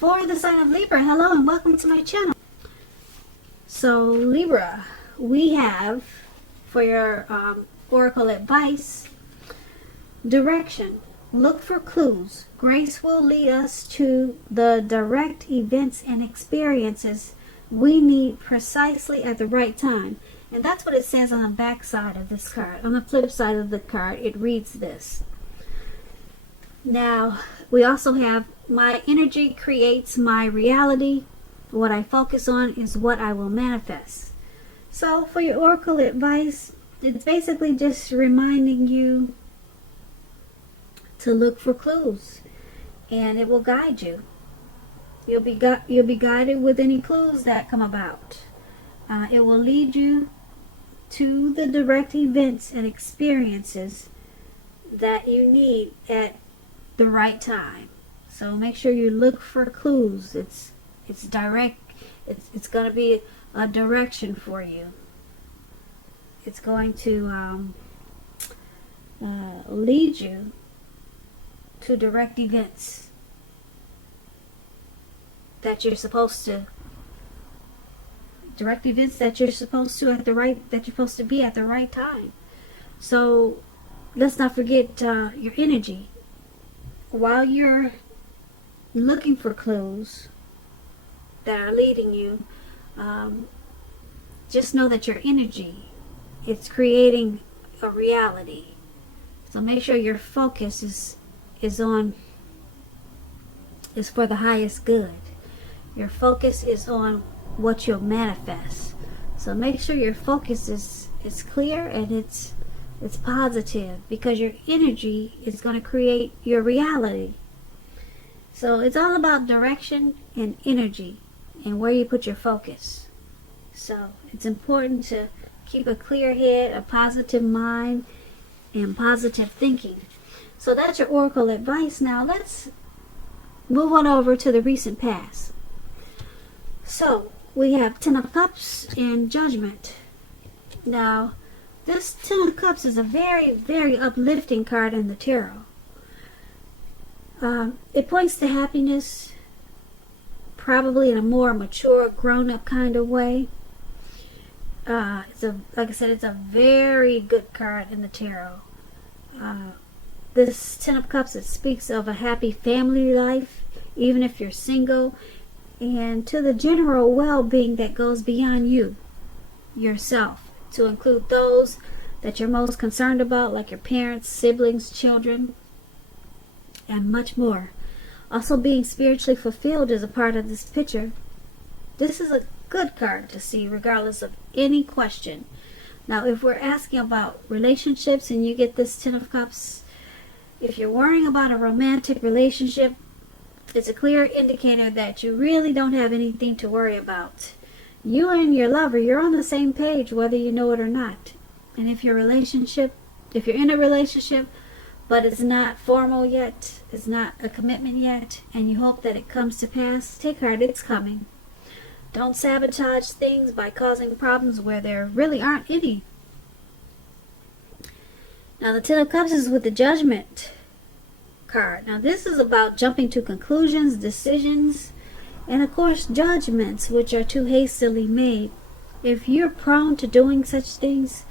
For the sign of Libra, hello and welcome to my channel. So Libra, we have for your oracle advice, direction. Look for clues. Grace will lead us to the direct events and experiences we need precisely at the right time. And that's what it says on the back side of this card. On the flip side of the card, it reads this. Now, we also have, my energy creates my reality. What I focus on is what I will manifest. So, for your oracle advice, it's basically just reminding you to look for clues, and it will guide you. You'll be guided with any clues that come about. It will lead you to the direct events and experiences that you need at the right time. So make sure you look for clues. It's direct. It's going to be a direction for you. It's going to lead you to direct events that you're supposed to. Direct events that you're supposed to be at the right time. So let's not forget your energy. While you're looking for clues that are leading you, just know that your energy, it's creating a reality. So make sure your focus is for the highest good. Your focus is on what you'll manifest. So make sure your focus is clear and it's positive, because your energy is going to create your reality. So it's all about direction and energy and where you put your focus. So it's important to keep a clear head, a positive mind, and positive thinking. So that's your oracle advice. Now let's move on over to the recent past. So we have Ten of Cups and Judgment. Now this Ten of Cups is a very, very uplifting card in the tarot. It points to happiness, probably in a more mature, grown-up kind of way. Like I said, it's a very good card in the tarot. This Ten of Cups, it speaks of a happy family life, even if you're single, and to the general well-being that goes beyond you, yourself, to include those that you're most concerned about, like your parents, siblings, children, and much more. Also, being spiritually fulfilled is a part of this picture. This is a good card to see regardless of any question. Now, if we're asking about relationships and you get this Ten of Cups, if you're worrying about a romantic relationship, it's a clear indicator that you really don't have anything to worry about. You and your lover, you're on the same page whether you know it or not. And if you're in a relationship, but it's not formal yet, it's not a commitment yet, and you hope that it comes to pass, take heart, it's coming. Don't sabotage things by causing problems where there really aren't any. Now the Ten of Cups is with the Judgment card. Now this is about jumping to conclusions, decisions, and of course judgments which are too hastily made. If you're prone to doing such things,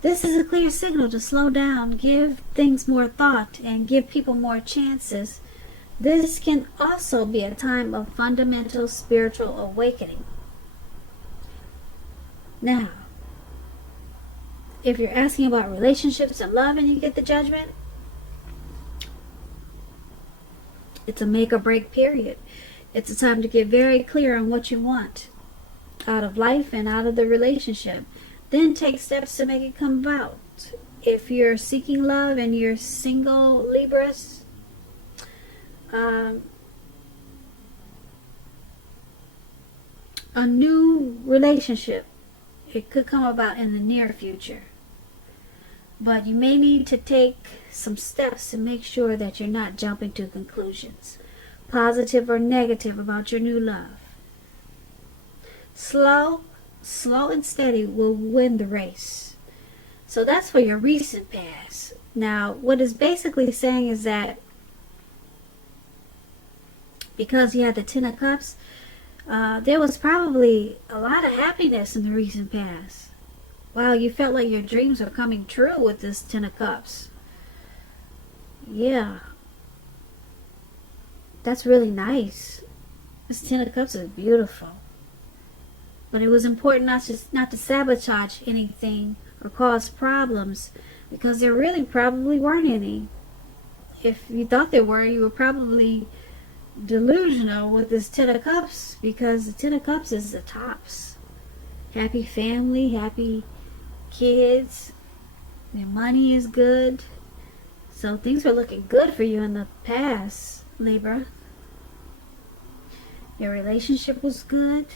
this is a clear signal to slow down, give things more thought, and give people more chances. This can also be a time of fundamental spiritual awakening. Now, if you're asking about relationships and love and you get the Judgment, it's a make or break period. It's a time to get very clear on what you want out of life and out of the relationship. Then take steps to make it come about. If you're seeking love and you're single, Libras, a new relationship, it could come about in the near future. But you may need to take some steps to make sure that you're not jumping to conclusions, positive or negative, about your new love. Slow and steady will win the race. So that's for your recent past. Now, what it's basically saying is that because you had the Ten of Cups, there was probably a lot of happiness in the recent past. Wow, you felt like your dreams were coming true with this Ten of Cups. Yeah. That's really nice. This Ten of Cups is beautiful. But it was important not to sabotage anything or cause problems, because there really probably weren't any. If you thought there were, you were probably delusional with this Ten of Cups, because the Ten of Cups is the tops. Happy family, happy kids, your money is good. So things were looking good for you in the past, Libra. Your relationship was good.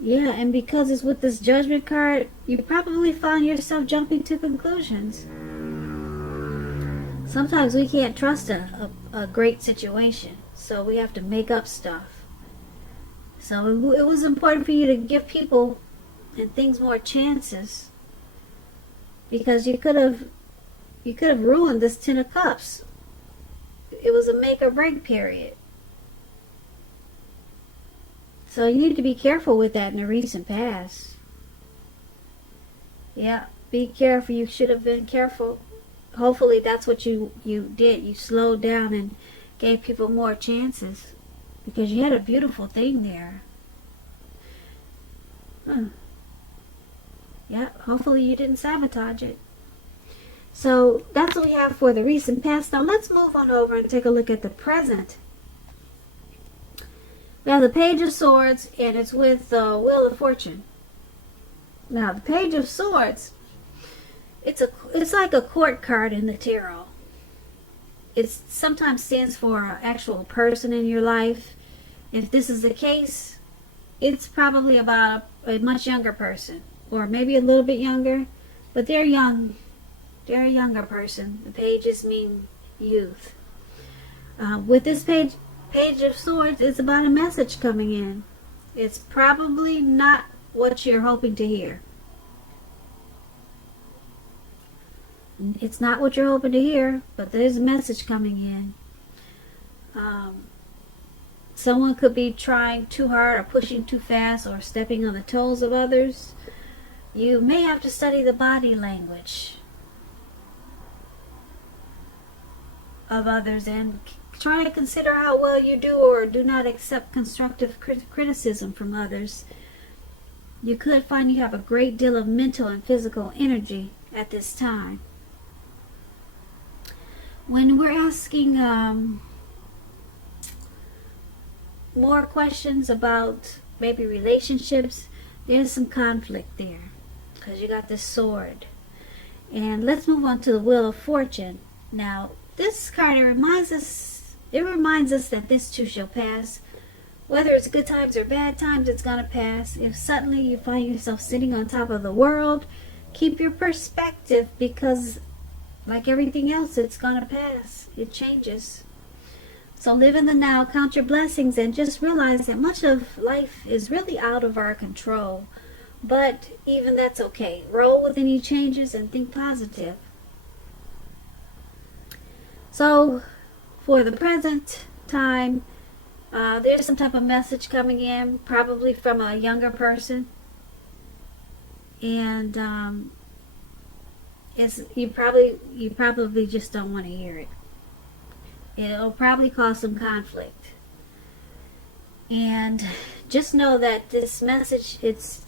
Yeah, and because it's with this Judgment card, you probably found yourself jumping to conclusions. Sometimes we can't trust a great situation, so we have to make up stuff. So it was important for you to give people and things more chances, because you could have ruined this Ten of Cups. It was a make or break period. So you need to be careful with that in the recent past. Yeah, be careful. You should have been careful. Hopefully that's what you did. You slowed down and gave people more chances, because you had a beautiful thing there. Yeah, hopefully you didn't sabotage it. So that's what we have for the recent past. Now let's move on over and take a look at the present. We have the Page of Swords, and it's with the Wheel of Fortune. Now, the Page of Swords, it's like a court card in the tarot. It sometimes stands for an actual person in your life. If this is the case, it's probably about a much younger person, or maybe a little bit younger, but they're young. They're a younger person. The pages mean youth. With this Page of Swords, it's about a message coming in. It's probably not what you're hoping to hear. It's not what you're hoping to hear, but there's a message coming in. Someone could be trying too hard or pushing too fast or stepping on the toes of others. You may have to study the body language of others and try to consider how well you do or do not accept constructive criticism from others. You could find you have a great deal of mental and physical energy at this time. When we're asking more questions about maybe relationships, there's some conflict there, because you got this sword. And let's move on to the Wheel of Fortune. Now, this card, it reminds us that this too shall pass. Whether it's good times or bad times, it's going to pass. If suddenly you find yourself sitting on top of the world, keep your perspective, because like everything else, it's going to pass. It changes. So live in the now, count your blessings, and just realize that much of life is really out of our control. But even that's okay. Roll with any changes and think positive. So for the present time, there's some type of message coming in, probably from a younger person, and you probably just don't want to hear it. It'll probably cause some conflict, and just know that this message, it's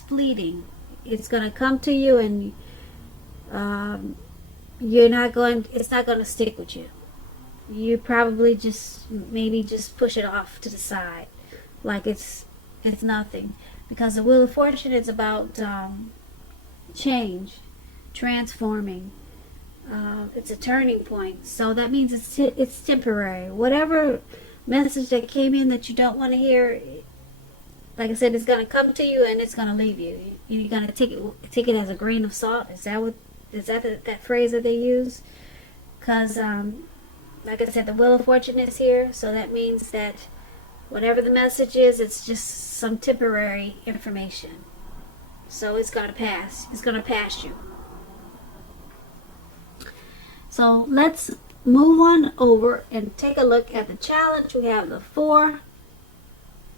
fleeting. It's going to come to you, and it's not going to stick with you. You probably maybe just push it off to the side, like it's nothing, because the Wheel of Fortune is about change, transforming. It's a turning point, so that means it's temporary. Whatever message that came in that you don't want to hear, like I said, it's going to come to you and it's going to leave you. You're going to take it as a grain of salt. Is that that phrase that they use? Because like I said, the Wheel of Fortune is here, so that means that whatever the message is, it's just some temporary information. So it's going to pass. It's going to pass you. So let's move on over and take a look at the challenge. We have the Four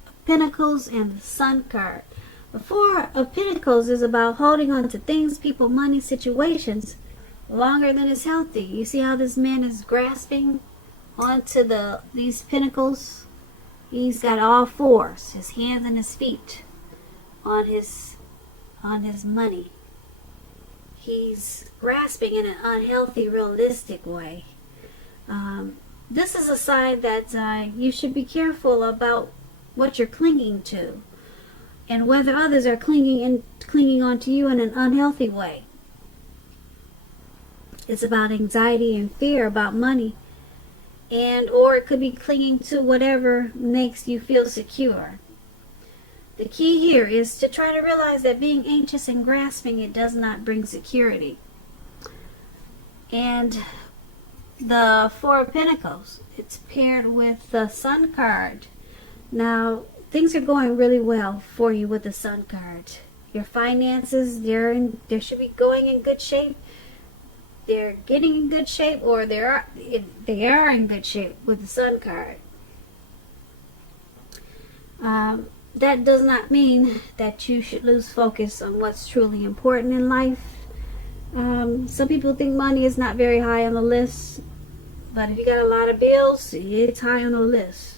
of Pentacles and the Sun card. The Four of Pentacles is about holding on to things, people, money, situations longer than is healthy. You see how this man is grasping onto these pentacles? He's got all fours, his hands and his feet on his money. He's grasping in an unhealthy, realistic way. This is a sign that you should be careful about what you're clinging to, and whether others are clinging on to you in an unhealthy way. It's about anxiety and fear about money, or it could be clinging to whatever makes you feel secure. The key here is to try to realize that being anxious and grasping, it does not bring security. And the Four of Pentacles, it's paired with the Sun card. Now, things are going really well for you with the Sun card. Your finances, they should be going in good shape. They're getting in good shape, or they are in good shape with the Sun card. That does not mean that you should lose focus on what's truly important in life. Some people think money is not very high on the list, but if you got a lot of bills, it's high on the list.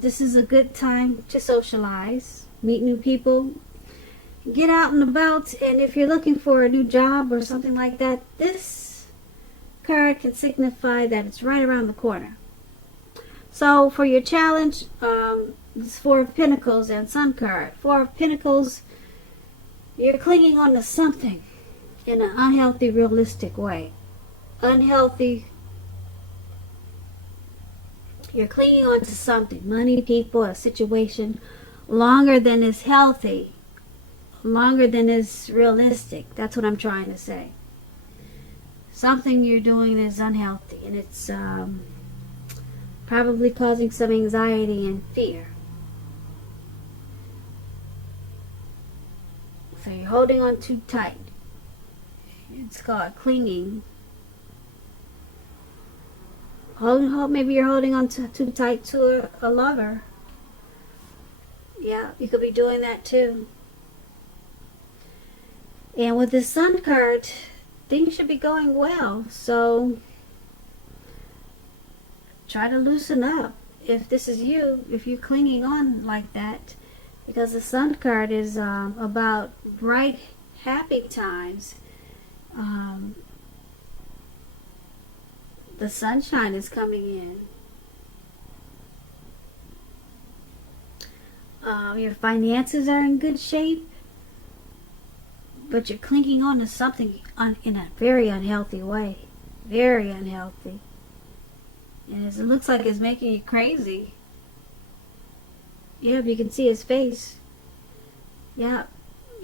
This is a good time to socialize, meet new people, get out and about, and if you're looking for a new job or something like that, this card can signify that it's right around the corner. So for your challenge, this Four of Pentacles and Sun card. Four of Pentacles, you're clinging on to something in an unhealthy, realistic way. Unhealthy. You're clinging on to something, money, people, a situation, longer than is healthy, longer than is realistic. That's what I'm trying to say. Something you're doing is unhealthy, and it's probably causing some anxiety and fear. So you're holding on too tight. It's called clinging. Maybe you're holding on too tight to a lover. Yeah, you could be doing that too. And with the Sun card, things should be going well. So try to loosen up if this is you, if you're clinging on like that. Because the Sun card is about bright, happy times. The sunshine is coming in. Your finances are in good shape, but you're clinging on to something in a very unhealthy way. Very unhealthy. And it looks like it's making you crazy. Yep, you can see his face. Yep,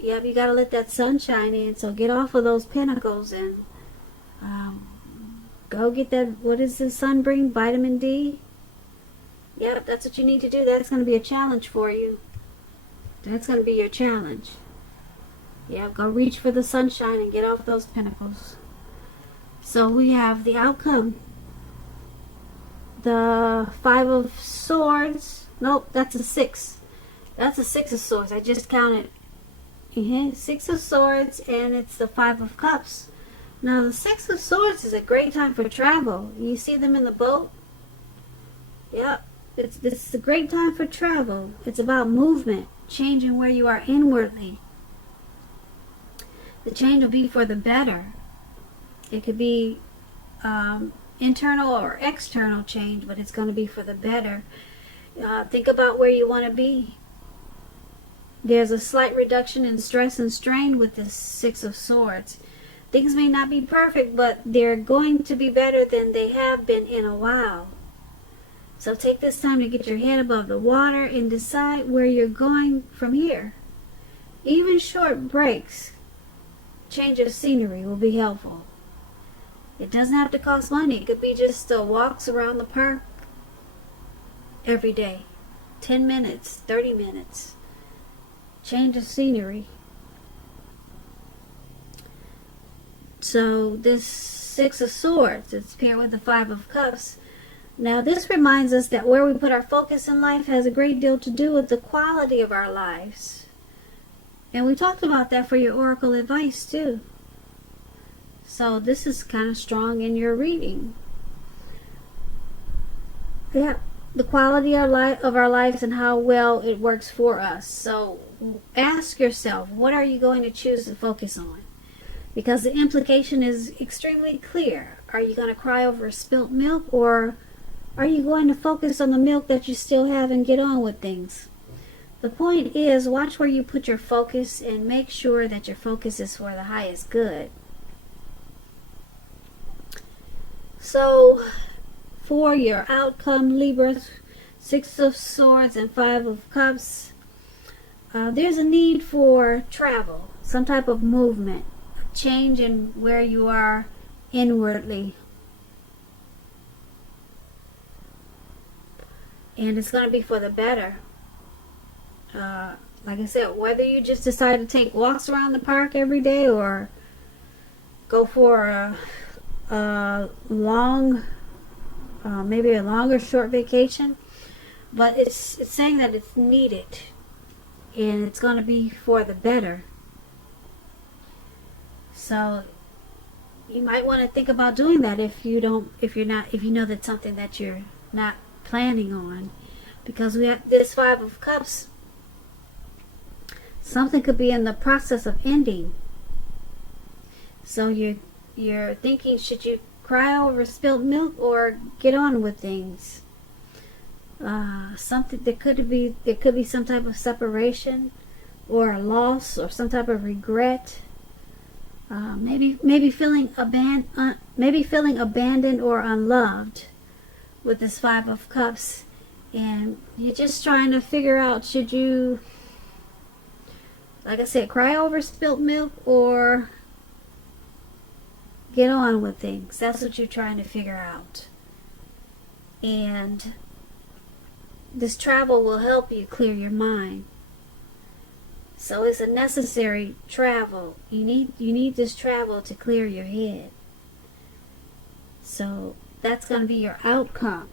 you gotta let that sunshine in. So get off of those pentacles and go get that, what does the sun bring? Vitamin D? Yep, that's what you need to do. That's going to be a challenge for you. That's going to be your challenge. Yeah, go reach for the sunshine and get off those pentacles. So we have the outcome. The Five of Swords. Nope, that's a 6. That's a 6 of Swords. I just counted. 6 of Swords, and it's the 5 of Cups. Now, the 6 of Swords is a great time for travel. You see them in the boat? Yep. It's a great time for travel. It's about movement, changing where you are inwardly. The change will be for the better. It could be internal or external change, but it's going to be for the better. Think about where you want to be. There's a slight reduction in stress and strain with this 6 of Swords. Things may not be perfect, but they're going to be better than they have been in a while. So take this time to get your head above the water and decide where you're going from here. Even short breaks, change of scenery will be helpful. It doesn't have to cost money. It could be just walks around the park every day. 10 minutes, 30 minutes. Change of scenery. So this Six of Swords. It's paired with the Five of Cups. Now this reminds us that where we put our focus in life has a great deal to do with the quality of our lives. And we talked about that for your oracle advice too. So this is kind of strong in your reading. Yeah, the quality of our lives and how well it works for us. So ask yourself, what are you going to choose to focus on? Because the implication is extremely clear. Are you going to cry over spilt milk, or are you going to focus on the milk that you still have and get on with things? The point is, watch where you put your focus and make sure that your focus is for the highest good. So, for your outcome, Libra, Six of Swords and Five of Cups, there's a need for travel, some type of movement, a change in where you are inwardly. And it's going to be for the better. Like I said, whether you just decide to take walks around the park every day or go for a long, maybe a long or short vacation, but it's saying that it's needed and it's going to be for the better. So you might want to think about doing that if you know that's something that you're not planning on, because we have this Five of Cups. Something could be in the process of ending. So you're thinking, should you cry over spilled milk or get on with things? Something there could be some type of separation or a loss or some type of regret. Maybe feeling abandoned or unloved with this Five of Cups, and you're just trying to figure out, should you, like I said, cry over spilt milk or get on with things? That's what you're trying to figure out. And this travel will help you clear your mind. So it's a necessary travel. You need this travel to clear your head. So that's going to be your outcome.